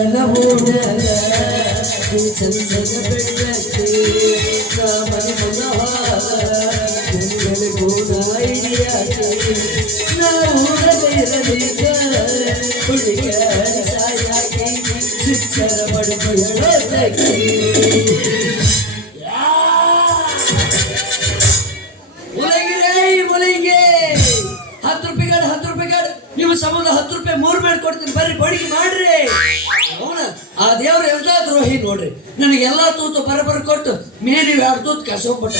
ಚಂಚಲ ಹೂಡಲ ಈ ಚಂಚಲ ಬೆಳ್ಳಕ್ಕೆ ರಾಮನ ಹುಡುಗ ಪಡೆದು ಹೇಳೋದಕ್ಕೆ ಮುಲಂಗಿರೇ ಮುಲಂಗಿ ಹತ್ತು ರೂಪಾಯಿ ನೀವು ಸಂಬಂಧ ಹತ್ತು ರೂಪಾಯಿ ಮೂರು ಮೇಲೆ ಕೊಡ್ತೀನಿ. ಬರ್ರಿ ಬಡಿಗೆ ಮಾಡ್ರಿ. ಆ ದೇವ್ರ ಎಲ್ಲ ದ್ರೋಹಿ ನೋಡ್ರಿ. ನನಗೆ ಎಲ್ಲಾ ತೂತು ಬರಬರ ಕೊಟ್ಟು ಮೇನಿ ಎರಡು ತೂತು ಕಸೋಗ್ಬಿಟ್ಟ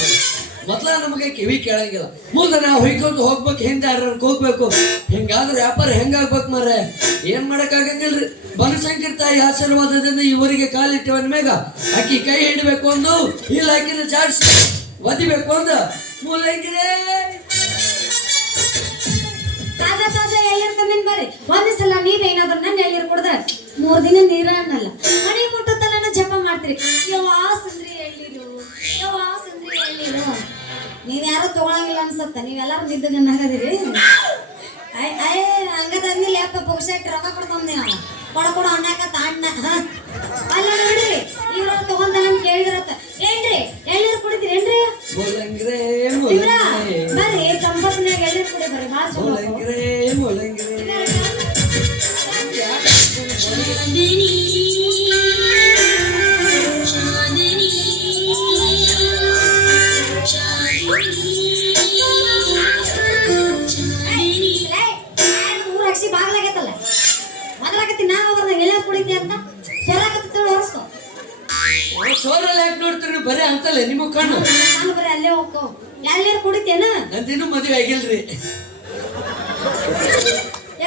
ಮೊದ್ಲ ನಮಗೆ ಕಿವಿ ಕೇಳಂಗಿಲ್ಲ. ಮುಂದೆ ನಾವು ಹೊಯ್ಕೊಂತ ಹೋಗ್ಬೇಕು, ಹಿಂದೆ ಯಾರು ಹೋಗ್ಬೇಕು. ಹಿಂಗಾದ್ರೆ ವ್ಯಾಪಾರ ಹೆಂಗಾಗ್ಬೇಕು ಮರ ಏನ್ ಮಾಡಕ್ಕಾಗಂಗಿಲ್ರಿ? ಬನಶಂಕರ್ ತಾಯಿ ಆಶೀರ್ವಾದದಿಂದ ಇವರಿಗೆ ಕಾಲಿಟ್ಟವನ ಮೇಗ ಆಕಿ ಕೈ ಹಿಡಬೇಕು ಅಂದು, ಇಲ್ಲ ಆಕಿನ ಜಾಡ್ಸಿ ಒದಿಬೇಕು ಅಂದ. ಮೂಲಂಗಿರೇ! ತಾಜಾ ತಾಜಾ ಎಳ್ನೀರ್ ತಂದಿನ್ ಬರ್ರಿ ಒಂದ್ ಸಲ ನೀವ್ ಏನಾದ್ರು ನನ್ನ ಎಲ್ಲಿರ್ ಕುಡ್ದ್ರ ಮೂರ್ ದಿನ ನೀರ ಅನ್ನಲ್ಲ. ಮಣಿ ಮುಟ್ಟುತ್ತಲ್ಲ ಜಪ ಮಾಡ್ತೀರಿ. ಯವ್ವಾ ಸುಂದ್ರಿ ಎಳ್ನೀರು ಯವ್ವಾ ಸುಂದ್ರಿ ಎಳ್ನೀರು ನೀವ್ ಯಾರು ತಗೊಳಂಗಿಲ್ಲ ಅನ್ಸತ್ತ? ನೀವೆಲ್ಲಾರು ನಿದ್ದೆ ನನ್ನ ಹಾಗಾದಿರಿ ಅಯ್ಯ ಹಂಗದಂಗಿಲ್ಲ ಯಾಕ ಪುಗ್ಸೆಟ್ ರೊಕ್ಕ ಕೊಡ್ತಾನೆ ಅವ ಹೋಗ್ಕೋ ಎಳ್ನೀರ್ ಕುಡಿತೇನ? ನಂದಿನ್ನೂ ಮದುವೆ ಆಗಿಲ್ರಿ.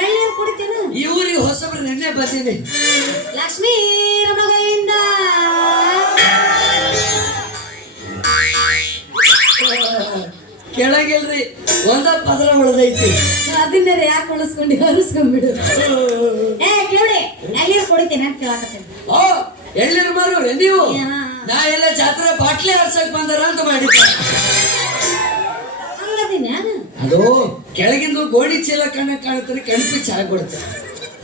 ಎಳ್ನೀರ್ ಕುಡಿತೇನ? ಈ ಊರಿಗೆ ಹೊಸಬ್ರು ನಿನ್ನೆ ಬಂದೀನಿ. ಲಕ್ಷ್ಮೀ ರಮಣ ಕೆಳಗಿಲ್ರಿ ಒಂದ ಪದರ ಉಳಿದೈತಿ. ಅದನ್ನ ಯಾಕೆ ಉಳಿಸ್ಕೊಂಡು ಹರಿಸ್ಕೊಂಡ್ಬಿಡು? ಏ ಕೇಳಿ ಎಳ್ನೀರ್ ಕುಡಿತೇನೆ ಅಂತ ಕೇಳಾಕತ್ತೇನೆ. ಓ ಎಳ್ನೀರು ಮಾರೋರೆ ನೀವು. ನಾ ಎಲ್ಲ ಜಾತ್ರೆ ಬಾಟ್ಲಿ ಆಡ್ಸಕ್ ಬಂದಾರ ಅಂತ ಮಾಡಿ ಹಂಗದೀನಿ ನಾನು ಅದು ಕೆಳಗಿಂದ ಗೋಣಿ ಚೀಲ ಕಣ್ಣ ಕಾಣ್ತಾರೆ ಚೆನ್ನಾಗಿ ಬಿಡುತ್ತೆ.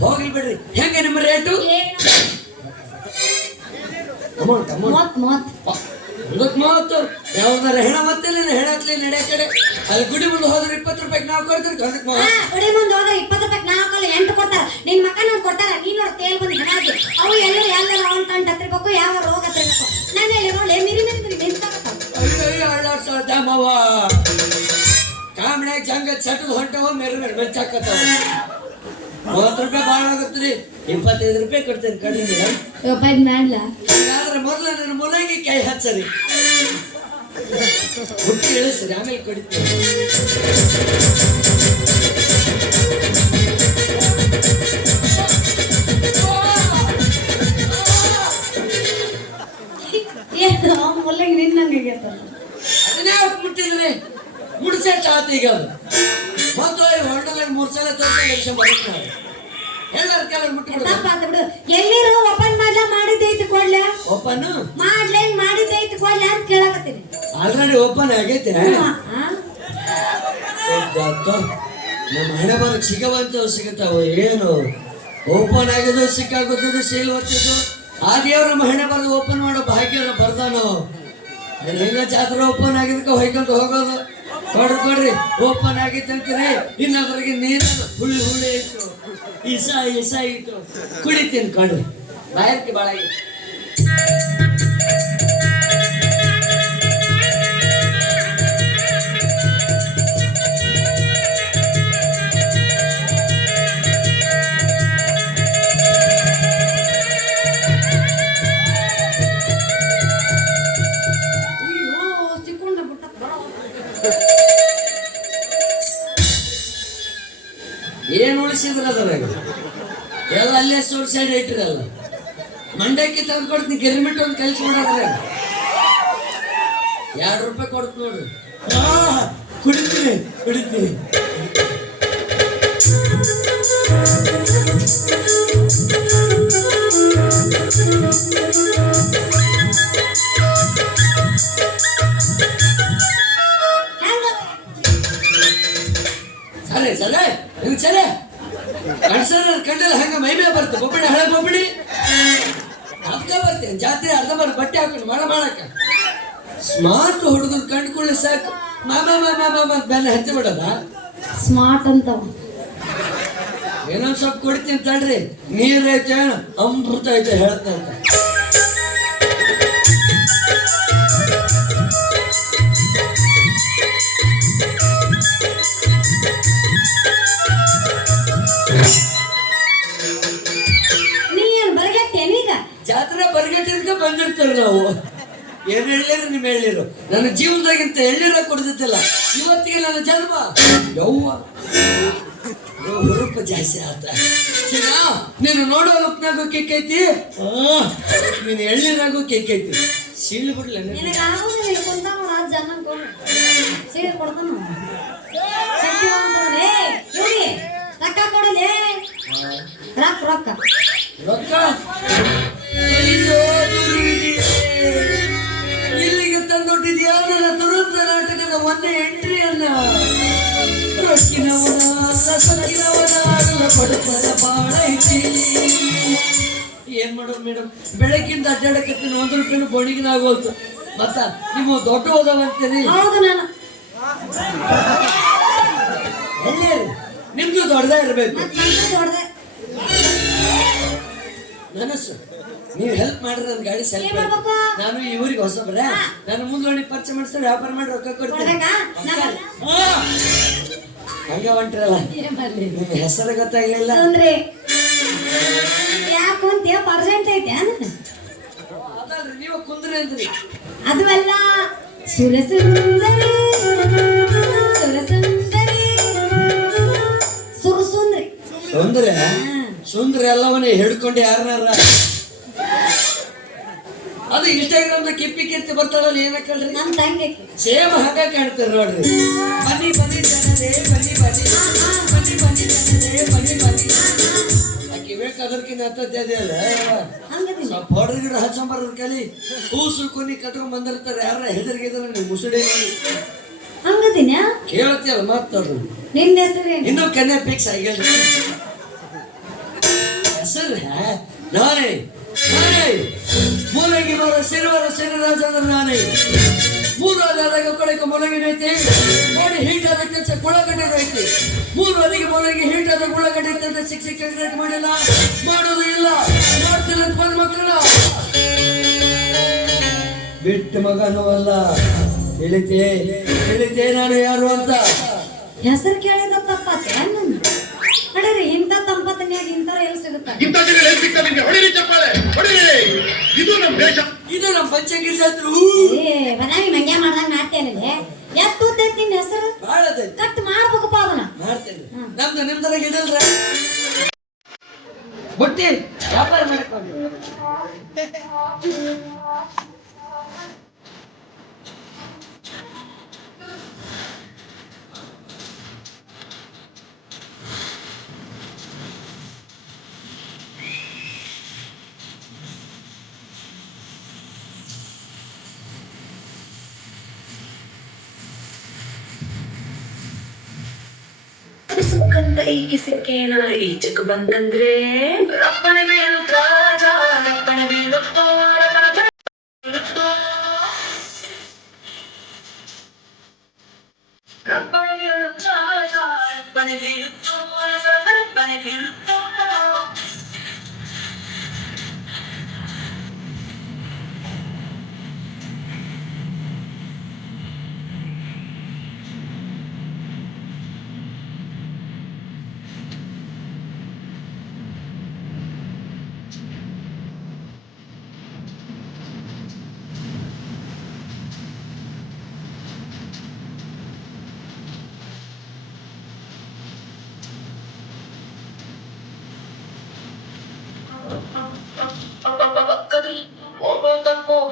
ಹೋಗ್ಲಿ ಬಿಡ್ರಿ. ಹೆಂಗೆ ನಿಮ್ಮ ರೇಟು? ಅಮೌಂಟ್ ಅಮೌಂಟ್ ಮೂವತ್ ಮೂವತ್ ಒಂದಕ್ ಮೂವತ್ತು ಯಾವ್ದಾರ ಹೆಣ ಮತ್ತಿಲ್ಲ ಹೆಣ ಹತ್ಲಿ ನಡೆ ಕಡೆ. ಅಲ್ಲಿ ಗುಡಿ ಮುಂದೆ ಹೋದ್ರೆ ಇಪ್ಪತ್ತು ರೂಪಾಯಿ ನಾವು ಕೊಡ್ತೀರಿ ಹಾ, ಮೂವತ್ತು ಕುಡಿ ಮುಂದೆ ಹೋದ್ರೆ ಇಪ್ಪತ್ತು ರೂಪಾಯಿ ನಾಲ್ಕಲ್ಲ ಎಂಟು ಕೊಡ್ತಾರ. ನಿನ್ನ ಮಕ್ಕ ನೋಡ್ ಕೊಡ್ತಾರ ನೀನ್ ನೋಡ್ ತೇಲ್ ಬಂದು ಹಣ ಅವು ಎಲ್ಲರೂ ಎಲ್ಲರೂ ಅವನ್ ಕಂಡು ಹತ್ತಿರ್ಬೇಕು ಯಾವ ರೋಗ ಹತ್ತಿರ್ಬೇಕು ನನ್ನ ಹೇಳಿ ನೋಡಿ ಮಿರಿ ಮಿರಿ ಮಿರಿ ಕಾಮಣ್ಯಾಗ ಜಂಗ ಚಟದ ಹೊಂಟವ ಮೇರೆ ಮೇಲೆ ಬೆಚ್ಚಾಕತ್ತಾವ ಮೂವತ್ತು ರೂಪಾಯಿ ಭಾಳ ಆಗುತ್ತ್ರಿ ಇಪ್ಪತ್ತೈದು ರೂಪಾಯಿ ಕೊಡ್ತೀನಿ ಕಡಿಮೆ ರೂಪಾಯಿ ಮಾಡ್ಲಾ. ಆದ್ರೆ ಮೊದಲು ನನ್ನ ಮುಲಂಗಿ ಕೈ ಹಚ್ಚರಿ. ಹುಟ್ಟಿ ಇಳಿಸ್ರಿ ಆಮೇಲೆ ಕೊಡ್ತೀನಿ. ಆಲ್ರೆಡಿ ಓಪನ್ ಆಗೈತೆ. ನಮ್ಮ ಹಣೆ ಬರಕ್ ಸಿಗವಂತ ಸಿಗತಾವ ಏನು? ಓಪನ್ ಆಗಿದ್ದು ಸಿಕ್ಕಾಗುತ್ತದೆ ಸೇಲ್ ಹೊತ್ತಿದ್ದು ಆ ದೇವ್ರ ನಮ್ಮ ಹಣೆ ಬರೆದು ಓಪನ್ ಮಾಡೋ ಭಾಗ್ಯನ ಬರ್ದಾನು? ಹೆಂಗ ಜಾತ್ರೆ ಓಪನ್ ಆಗಿದ್ದಕ್ಕೆ ಹೊಯ್ಕೊಂಡು ಹೋಗೋದು. ಕೊಡ್ರಿ ಕೊಡ್ರಿ ಓಪನ್ ಆಗಿತ್ತು ಅಂತೀರಿ ಇನ್ನೊಬ್ಬರಿಗೆ ನೀರು ಹುಳಿ ಹುಳಿ ಇತ್ತು. ಇಸ ಇಸ ಇತ್ತು. ಕುಡಿತೀನಿ ಕೊಡ್ರಿ ಬಾಯಕ್ಕೆ ಭಾಳ ಎಲ್ಲ ಅಲ್ಲೇ ಸೋಡ್ ಸೈಡ್ ಇಟ್ಟಿರಲ್ಲ. ಮಂಡಕ್ಕಿ ತಂದು ಕೊಡ್ತೀನಿ ಗಿರ್ಮಿಟ್ ಒಂದು ಕೆಲಸ ಮಾಡಿದ್ರೆ ಎರಡು ರೂಪಾಯಿ ಕೊಡ್ತು ನೋಡು. ಆ, ಕುಡಿತೀನಿ Thank ಹೆಂಗ ಸಾಕು ಮಾಮ ಬೆಲೆ ಹತ್ತಿ ಬಿಡದ? ಸ್ಮಾರ್ಟ್ ಅಂತ. ಏನೊಂದ್ ಸ್ವಲ್ಪ ಕೊಡ್ತೀನಿ ತಡ್ರಿ ನೀರ್ ಐತೆ ಅಮೃತ ಐತೆ ಹೇಳ್ತಂತ ನೀ ಏನ್ ಬರಗಟ್ಟೇನೀಗ ಜಾತ್ರೆ ಬರ್ಗಟ್ಟಿದ್ಕೆ ಬಂದಿರ್ತೀವಿ ನಾವು. ಏನ್ ಹೇಳಿರು ನಿಮ್ ಹೇಳಿರು ನನ್ನ ಜೀವನದಾಗಿಂತ ಎಳ್ಳಿರ ಕೊಡ್ತಿದ್ದಿಲ್ಲ ಇವತ್ತಿಗೆ ನನ್ನ ಜನ್ಮ. ಯವ್ವ. ಹುರುಪು ಜಾಸ್ತಿ ಆತ. ನೀನು ನೋಡೋ ಲುಕ್ನಾಗೂ ಕೇಕೈತಿ ನೀನು ಎಳ್ಳಿನಾಗು ಕೇಕೈತಿ ಸೀಳು ಬಿಡ್ಲ ರೊಕ್ಕ ಕೊಡಲೇ ರೊಕ್ಕ ರೊಕ್ಕ. ಎಂಟ್ರಿ ನನ್ನ ದುರಂತ ನಾಟಕದ ಒಂದೇ ಎಂಟ್ರಿಯನ್ನ ರೊಕ್ಕಿನವನ ಸಸಕ್ಕಿನವನ ನನ್ನ ಬಡತನ ಬಾಳ ಐತಿ ಏನ್ ಮಾಡೋದು ಮೇಡಮ್ ಬೆಳಕಿಂದ ಅಡ್ಡಾಡಕ್ಕೆ ಒಂದು ರೂಪಾಯಿ ಬೋಣಿಗಿನಾಗೋಯ್ತು ಮತ್ತ ನಿಮ್ಮ ದೊಡ್ಡ ಹೋದವಂತೀರಿ ಹೌದು ನಾನು. ಎಲ್ಲಿ ನಿಮ್ದು ದೊಡ್ಡದೇ ಇರಬೇಕು. ನನಸು ನೀವು ಹೆಲ್ಪ್ ಮಾಡ್ರಿ ನನ್ನ ಗಾಡಿ ಸೆಲ್ಫ್? ನಾನು ಈ ಊರಿಗೆ ಹೊಸಬ್ರೆ ನಾನು ಮುಂದೋಣಿ ಪರಿಚಯ ಮಾಡಿಸ್ತಾರೆ ವ್ಯಾಪಾರ ಮಾಡಿ ರೊಕ್ಕ ಕೊಡ್ತೀನಿ! ಹಂಗ. ಹೊಂಟ್ರಲ್ಲ. ನಿಮ್ಗೆ ಮಾಡ್ಲಿ? ಹೆಸರು ಗೊತ್ತಾಗ್ಲಿಲ್ಲ. ಸುಂದ್ರೆ. ಯಾಕೆ ಅಂತೀಯ ಪರ್ಸೆಂಟ್ ಐತೆ ಅದಲ್ರಿ ನೀವು ಕುಂದ್ರಿ ಅಂದ್ರಿ. ಅದು ಅಲ್ಲ ಸುರಸುಂದರಿ ಸುರಸುಂದರಿ ಸುರಸುಂದ್ರಿ ಸುಂದ್ರೆ. ಸುಂದ್ರ? ಎಲ್ಲವನ್ನೇ ಹಿಡ್ಕೊಂಡು ಯಾರನಾರ? ಅದು ಇನ್ಸ್ಟಾಗ್ರಾಮ್ ಕಿಪ್ಪಿ ಕೀರ್ತಿ ಬರ್ತಾರಲ್ಲ ಏನಕ್ಕಲ್ರಿ ನಮ್ ತಂಗಿ ಸೇಮ್ ಹಂಗ ಕಾಣ್ತೀರ ನೋಡ್ರಿ. ಬನ್ನಿ ಬನ್ನಿ ಜನರೇ ಬನ್ನಿ ಬನ್ನಿ. ಬನ್ನಿ ಬನ್ನಿ ಜನರೇ ಬನ್ನಿ ಬನ್ನಿ. ಆಕಿ ಬೇಕಾದ್ರಕಿನ ಅಲ್ಲ ಸ್ವಲ್ಪ ಗಿಡ ಕಲಿ. ಕೂಸು ಕುನಿ ಕಟ್ಕೊಂಡ್ ಬಂದಿರ್ತಾರೆ ಯಾರ ಹೆದರ್ಗಿದ್ರ ನೀವು ಮುಸುಡಿ ಹಂಗದಿನ ಮಾತಾಡ್ರು ನಿನ್ನ ಹೆಸರು ಇನ್ನೂ ಕನ್ಯಾ ಫಿಕ್ಸ್ ಆಗಿಲ್ಲ. ಹೆಸರು ನಾನೇ? ನಾನೇ? ಮೂಲಗಿ ಬರ ಸಿರುವರ ಸಿರಿರಾಜನ ಮೂರು ಅದಾದಾಗ ಕೊಡಕ್ಕೆ ಮೊಲಗಿನೈತಿ ನೋಡಿ ಹೀಟ್ ಕೆಲಸ ಕುಳಗಡ್ಡೆ ಐತಿ ಮೂರು ಅದಿಗೆ ಮೊಲಗಿ ಹೀಟ್ ಆದ ಕುಳಗಡ್ಡೆ ಐತಿ ಅಂತ ಸಿಕ್ ಸಿಕ್ ಮಾಡಿಲ್ಲ. ಮಾಡೋದು ಇಲ್ಲ. ಮಾಡ್ತಿಲ್ಲ ಬಂದ್ ಮಕ್ಕಳ. ಬಿಟ್ಟು ಮಗನು ಅಲ್ಲ. ಹೇಳಿದ್ದೆ. ಹೇಳಿದ್ದೆ ನಾನು ಯಾರು ಅಂತ. ಹೆಸರು ಕೇಳಿದ ತಪ್ಪ ನಡೀರಿ ಇಂಥ ತಂಪತ್ತನ್ಯಾಗ ಇಂಥವ್ರು ಎಲ್ಲಿ ಎಲ್ಲಿ ನಿಮ್ಗೆ? ಹೊಡಿರಿ ಚಪ್ಪಾಳೆ ಹೊಡಿರಿ. ಇದು ನಮ್ಮ ದೇಶ. ಇದು ನಮ್ಮ ಪಂಚಗಿರಿ ಜಾತ್ರೆ ಏ ಬನಾಮಿ ಮಂಗ್ಯ ಮಾಡ್ದಂಗ ಮಾಡ್ತೇನೆ ಎತ್ತು ನಿನ್ನ ಹೆಸರು? ಬಾಳದ ಕಟ್ ಮಾಡ್ಬೇಕಪ್ಪ ಅದನ್ನ. ಮಾಡ್ತೇನೆ. ನಮ್ದು ನಿಮ್ದರಾಗ ಇಡಲ್ರ ಬುಟ್ಟಿ ವ್ಯಾಪಾರ ಮಾಡಕ್ ಸುಖಂತ ಸಿಕ್ಕೇನ ಈಚೆಗೆ ಬಂತಂದ್ರೆ ರಪ್ಪನೆ ಮೇಲು ರಾಜ ರಪ್ಪನೆ ಬೀಳುತ್ತೋ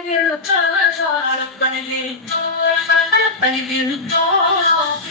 When you talk, when you talk, when you talk.